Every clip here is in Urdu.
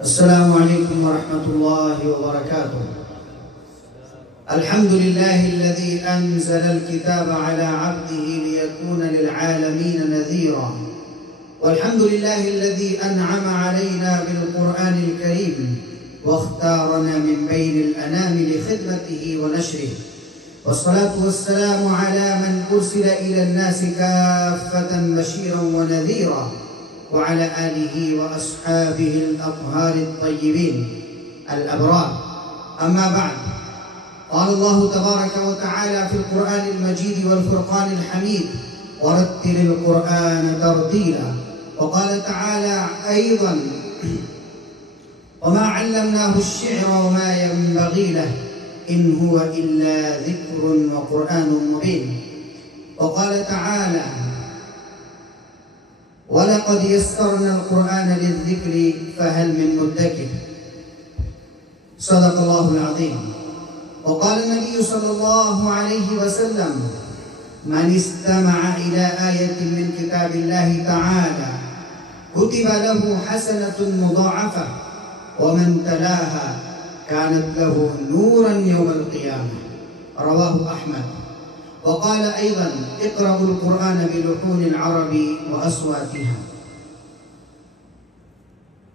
السلام عليكم ورحمة الله وبركاته. الحمد لله الذي أنزل الكتاب على عبده ليكون للعالمين نذيرا، والحمد لله الذي أنعم علينا بالقرآن الكريم واختارنا من بين الأنام لخدمته ونشره، والصلاة والسلام على من أرسل إلى الناس كافة بشيرا ونذيرا، وعلى آله وأصحابه الأطهار الطيبين الأبرار. أما بعد، قال الله تبارك وتعالى في القرآن المجيد والفرقان الحميد: ورتل القرآن ترتيلا. وقال تعالى أيضا: وما علمناه الشعر وما ينبغي له إن هو إلا ذكر وقرآن مبين. وقال تعالى: ولقد يسرنا القرآن للذكر فهل من مدكر. صدق الله العظيم. وقال النبي صلى الله عليه وسلم: من استمع إلى آية من كتاب الله تعالى كتب له حسنة مضاعفة، ومن تلاها كانت له نورا يوم القيامة. رواه أحمد. وقال أيضا: اقرأوا القرآن بلحون العرب وأصواتها.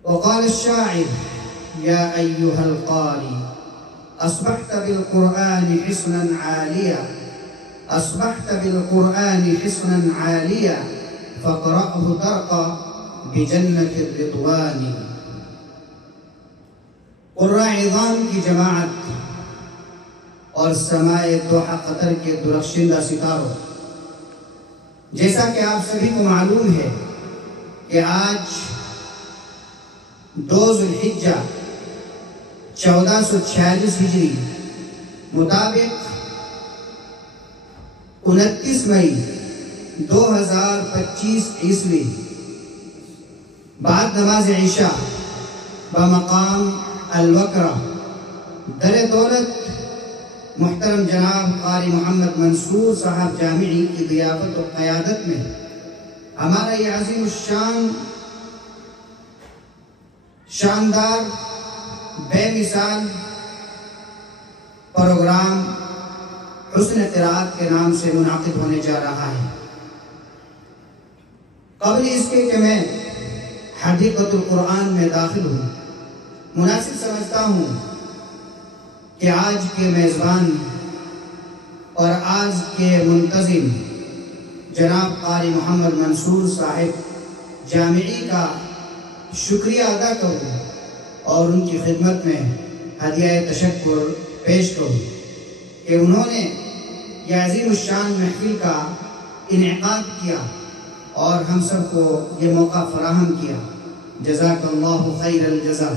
وقال الشاعر: يا أيها القارئ أصبحت بالقرآن حصنا عاليا، أصبحت بالقرآن حصنا عاليا، فاقرأه ترقى بجنة الرضوان. قرآن عظام کی جماعت اور سمائے دوحہ قطر کے درخشندہ ستاروں، جیسا کہ آپ سبھی کو معلوم ہے کہ آج 2 ذوالحجہ 1446 ہجری مطابق 29 مئی 2025 عیسوی بعد نماز عشاء بمقام الوکرہ در دولت محترم جناب قاری محمد منصور صاحب جامعی کی ضیافت و قیادت میں ہمارا یہ عظیم الشان شاندار بے مثال پروگرام حسن قرأت کے نام سے منعقد ہونے جا رہا ہے۔ قبل اس کے کہ میں حدیقۃ القرآن میں داخل ہوں، مناسب سمجھتا ہوں کہ آج کے میزبان اور آج کے منتظم جناب قاری محمد منصور صاحب جامعی کا شکریہ ادا کروں اور ان کی خدمت میں ہدیہ تشکر پیش کروں کہ انہوں نے یہ عظیم الشان محفل کا انعقاد کیا اور ہم سب کو یہ موقع فراہم کیا۔ جزاک اللہ خیر الجزا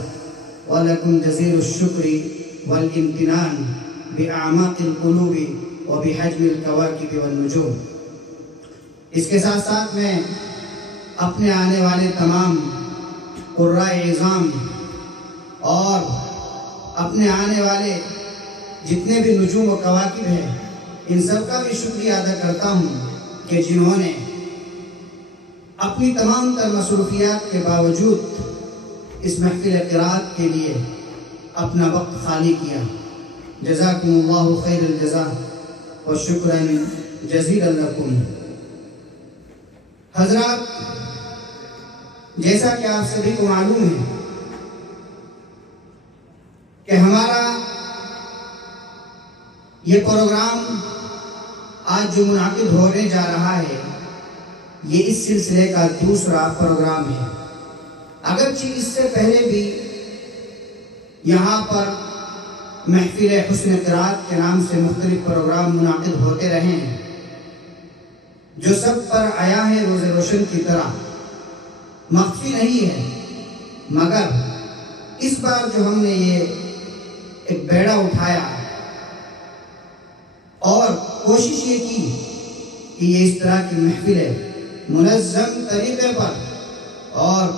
ولکم جزیل الشکر والامتنان بأعماق القلوب وبحجم الكواكب والنجوم۔ اس کے ساتھ ساتھ میں اپنے آنے والے تمام قرائے عظام اور اپنے آنے والے جتنے بھی نجوم و کواکب ہیں ان سب کا بھی شکریہ ادا کرتا ہوں کہ جنہوں نے اپنی تمام تر مصروفیات کے باوجود اس محفل قرأت کے لیے اپنا وقت خالی کیا۔ جزاکم اللہ خیر الجزا وشکرا جزیلا لکم۔ حضرات، جیسا کہ آپ سبھی کو معلوم ہے کہ ہمارا یہ پروگرام آج جو منعقد ہونے جا رہا ہے یہ اس سلسلے کا دوسرا پروگرام ہے۔ اگرچہ اس سے پہلے بھی یہاں پر محفل حسن قرأت کے نام سے مختلف پروگرام منعقد ہوتے رہے ہیں، جو سب پر آیا ہے روز روشن کی طرح، مخفی نہیں ہے، مگر اس بار جو ہم نے یہ ایک بیڑا اٹھایا اور کوشش یہ کی کہ یہ اس طرح کی محفلیں منظم طریقے پر اور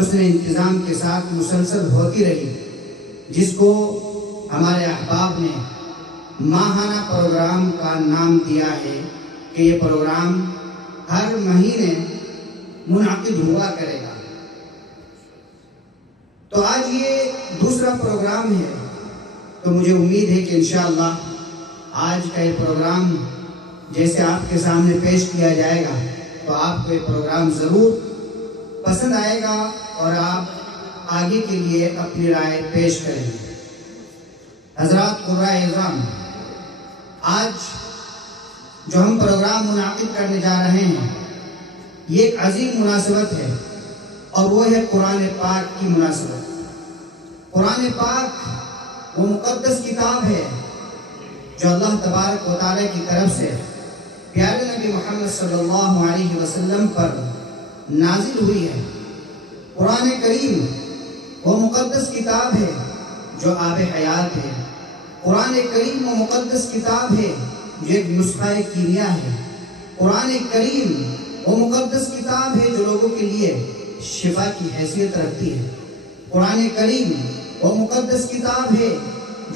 حسن انتظام کے ساتھ مسلسل ہوتی رہی، جس کو ہمارے احباب نے ماہانہ پروگرام کا نام دیا ہے کہ یہ پروگرام ہر مہینے منعقد ہوا کرے گا۔ تو آج یہ دوسرا پروگرام ہے، تو مجھے امید ہے کہ انشاءاللہ آج کا یہ پروگرام جیسے آپ کے سامنے پیش کیا جائے گا تو آپ کو یہ پروگرام ضرور پسند آئے گا اور آپ آگے کے لیے اپنی رائے پیش کریں گے۔ حضرات قرآن اعظام، آج جو ہم پروگرام منعقد کرنے جا رہے ہیں یہ ایک عظیم مناسبت ہے، اور وہ ہے قرآن پاک کی مناسبت۔ قرآن پاک وہ مقدس کتاب ہے جو اللہ تبارک و تعالیٰ کی طرف سے پیارے نبی محمد صلی اللہ علیہ وسلم پر نازل ہوئی ہے۔ قرآن کریم وہ مقدس کتاب ہے جو آب حیات ہے۔ قرآن کریم وہ مقدس کتاب ہے جو ایک نسخہ کیمیا ہے۔ قرآن کریم وہ مقدس کتاب ہے جو لوگوں کے لیے شفا کی حیثیت رکھتی ہے۔ قرآن کریم وہ مقدس کتاب ہے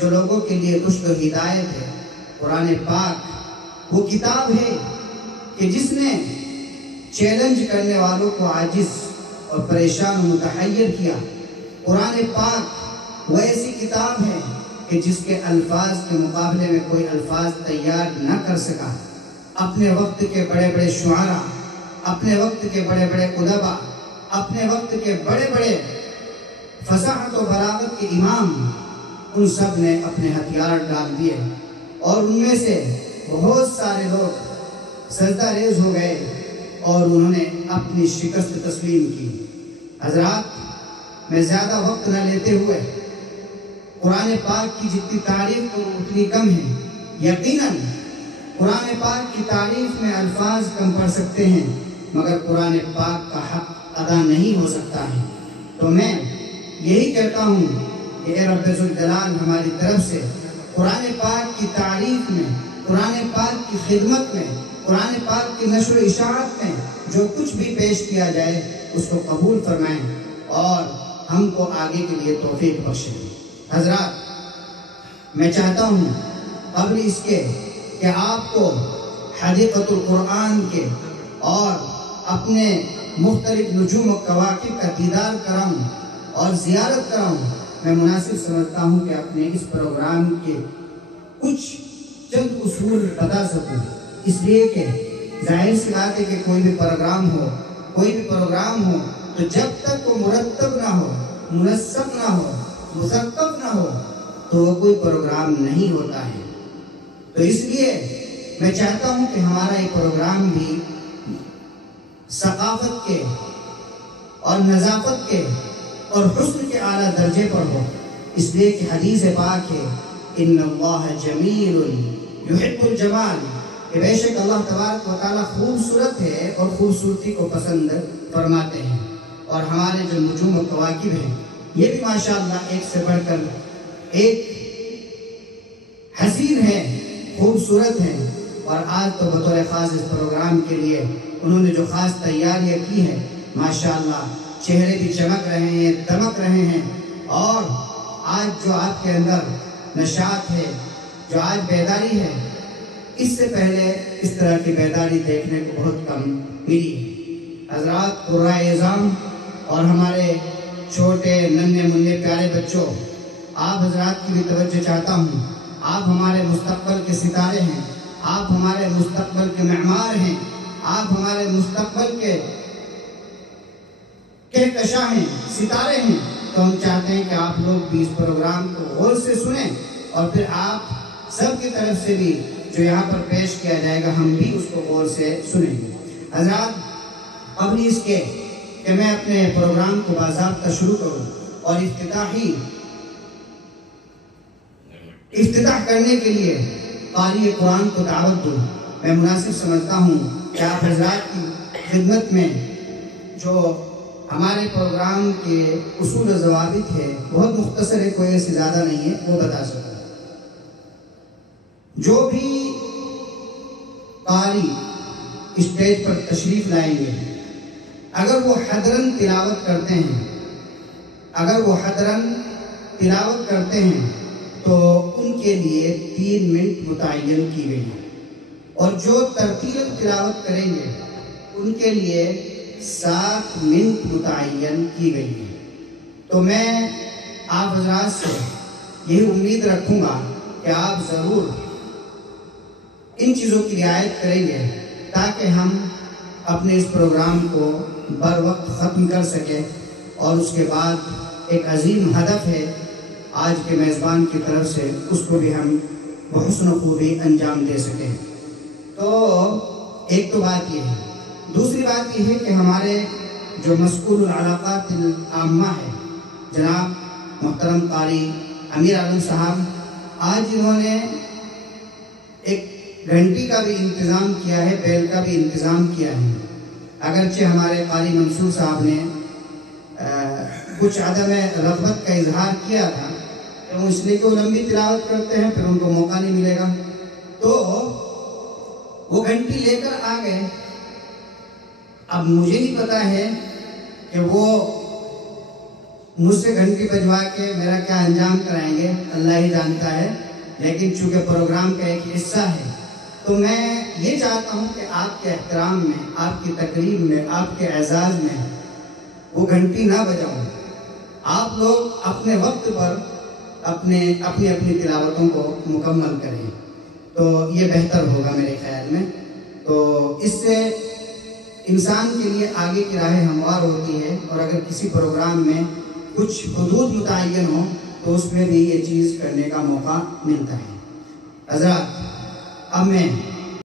جو لوگوں کے لیے رشد و ہدایت ہے۔ قرآن پاک وہ کتاب ہے کہ جس نے چیلنج کرنے والوں کو عاجز اور پریشان و متحیر کیا۔ قرآن پاک وہ ایسی کتاب ہے کہ جس کے الفاظ کے مقابلے میں کوئی الفاظ تیار نہ کر سکا۔ اپنے وقت کے بڑے بڑے شعراء، اپنے وقت کے بڑے بڑے ادباء، اپنے وقت کے بڑے بڑے فصاحت و بلاغت کے امام، ان سب نے اپنے ہتھیار ڈال دیے اور ان میں سے بہت سارے لوگ سجدہ ریز ہو گئے اور انہوں نے اپنی شکست تسلیم کی۔ حضرات، میں زیادہ وقت نہ لیتے ہوئے قرآن پاک کی جتنی تعریف کروں اتنی کم ہے۔ یقیناً قرآن پاک کی تعریف میں الفاظ کم پڑ سکتے ہیں، مگر قرآن پاک کا حق ادا نہیں ہو سکتا ہے۔ تو میں یہی کہتا ہوں کہ اے رب ذوالجلال ہماری طرف سے قرآن پاک کی تعریف میں، قرآن پاک کی خدمت میں، قرآن پاک کی نشر و اشاعت میں جو کچھ بھی پیش کیا جائے اس کو قبول فرمائیں اور ہم کو آگے کے لیے توفیق بخشیں۔ حضرات، میں چاہتا ہوں قبل اس کے کہ آپ کو حدیقۃ القرآن کے اور اپنے مختلف نجوم و کواکب کا دیدار کراؤں اور زیارت کراؤں، میں مناسب سمجھتا ہوں کہ اپنے اس پروگرام کے کچھ چند اصول بتا سکوں، اس لیے کہ ظاہر سی بات ہے کہ کوئی بھی پروگرام ہو تو جب تک وہ مرتب نہ ہو، منسق نہ ہو، مثقف نہ ہو تو وہ کوئی پروگرام نہیں ہوتا ہے۔ تو اس لیے میں چاہتا ہوں کہ ہمارا یہ پروگرام بھی ثقافت کے اور نظافت کے اور حسن کے اعلیٰ درجے پر ہو، اس لیے کہ حدیث پاک ہے ان اللہ جمیل یحب الجمال، کہ بے شک اللہ تبارک و تعالیٰ خوبصورت ہے اور خوبصورتی کو پسند فرماتے ہیں۔ اور ہمارے جو نجوم و کواکب ہیں یہ بھی ماشاءاللہ ایک سے بڑھ کر ایک حسین ہے، خوبصورت ہے، اور آج تو بطور خاص اس پروگرام کے لیے انہوں نے جو خاص تیاریاں کی ہیں ماشاءاللہ چہرے بھی چمک رہے ہیں، دمک رہے ہیں، اور آج جو آپ کے اندر نشاط ہے، جو آج بیداری ہے، اس سے پہلے اس طرح کی بیداری دیکھنے کو بہت کم ملی ہے۔ حضرات قرآن اعظام اور ہمارے چھوٹے ننھے منھے پیارے بچوں، آپ حضرات کی بھی توجہ چاہتا ہوں۔ آپ ہمارے مستقبل کے ستارے ہیں، آپ ہمارے مستقبل کے معمار ہیں، آپ ہمارے مستقبل کے کہکشاں ہیں، ستارے ہیں۔ تو ہم چاہتے ہیں کہ آپ لوگ بھی اس پروگرام کو غور سے سنیں اور پھر آپ سب کی طرف سے بھی جو یہاں پر پیش کیا جائے گا ہم بھی اس کو غور سے سنیں گے۔ حضرات، قبل اس کے کہ میں اپنے پروگرام کو باضابطہ شروع کروں اور افتتاح کرنے کے لیے قاری قرآن کو دعوت دوں، میں مناسب سمجھتا ہوں کہ آپ حضرات کی خدمت میں جو ہمارے پروگرام کے اصول و ضوابط ہے بہت مختصر ہے، کوئی ایسی زیادہ نہیں ہے، وہ بتا سکوں۔ جو بھی قاری اسٹیج پر تشریف لائیں گے اگر وہ حضراً تلاوت کرتے ہیں تو ان کے لیے 3 منٹ متعین کی گئی ہے، اور جو ترتیل تلاوت کریں گے ان کے لیے 7 منٹ متعین کی گئی ہے۔ تو میں آپ حضرات سے یہی امید رکھوں گا کہ آپ ضرور ان چیزوں کی رعایت کریں گے تاکہ ہم اپنے اس پروگرام کو بر وقت ختم کر سکیں، اور اس کے بعد ایک عظیم ہدف ہے آج کے میزبان کی طرف سے، اس کو بھی ہم بحسن خوبی انجام دے سکیں۔ تو ایک تو بات یہ ہے، دوسری بات یہ ہے کہ ہمارے جو مسئول العلاقات العامہ ہے جناب محترم قاری امیر عالم صاحب، آج انہوں نے ایک گھنٹی کا بھی انتظام کیا ہے، بیل کا بھی انتظام کیا ہے۔ اگرچہ ہمارے قاری منصور صاحب نے کچھ عدم رغبت کا اظہار کیا تھا، اس لیے کہ وہ لمبی تلاوت کرتے ہیں، پھر ان کو موقع نہیں ملے گا، تو وہ گھنٹی لے کر آ گئے۔ اب مجھے نہیں پتا ہے کہ وہ مجھ سے گھنٹی بجوا کے میرا کیا انجام کرائیں گے، اللہ ہی جانتا ہے، لیکن چونکہ پروگرام کا ایک حصہ ہے تو میں یہ چاہتا ہوں کہ آپ کے احترام میں، آپ کی تقریب میں، آپ کے اعزاز میں وہ گھنٹی نہ بجاؤں، آپ لوگ اپنے وقت پر اپنی تلاوتوں کو مکمل کریں، تو یہ بہتر ہوگا میرے خیال میں۔ تو اس سے انسان کے لیے آگے کی راہیں ہموار ہوتی ہے، اور اگر کسی پروگرام میں کچھ حدود متعین ہو تو اس میں بھی یہ چیز کرنے کا موقع ملتا ہے۔ حضرات، اب میں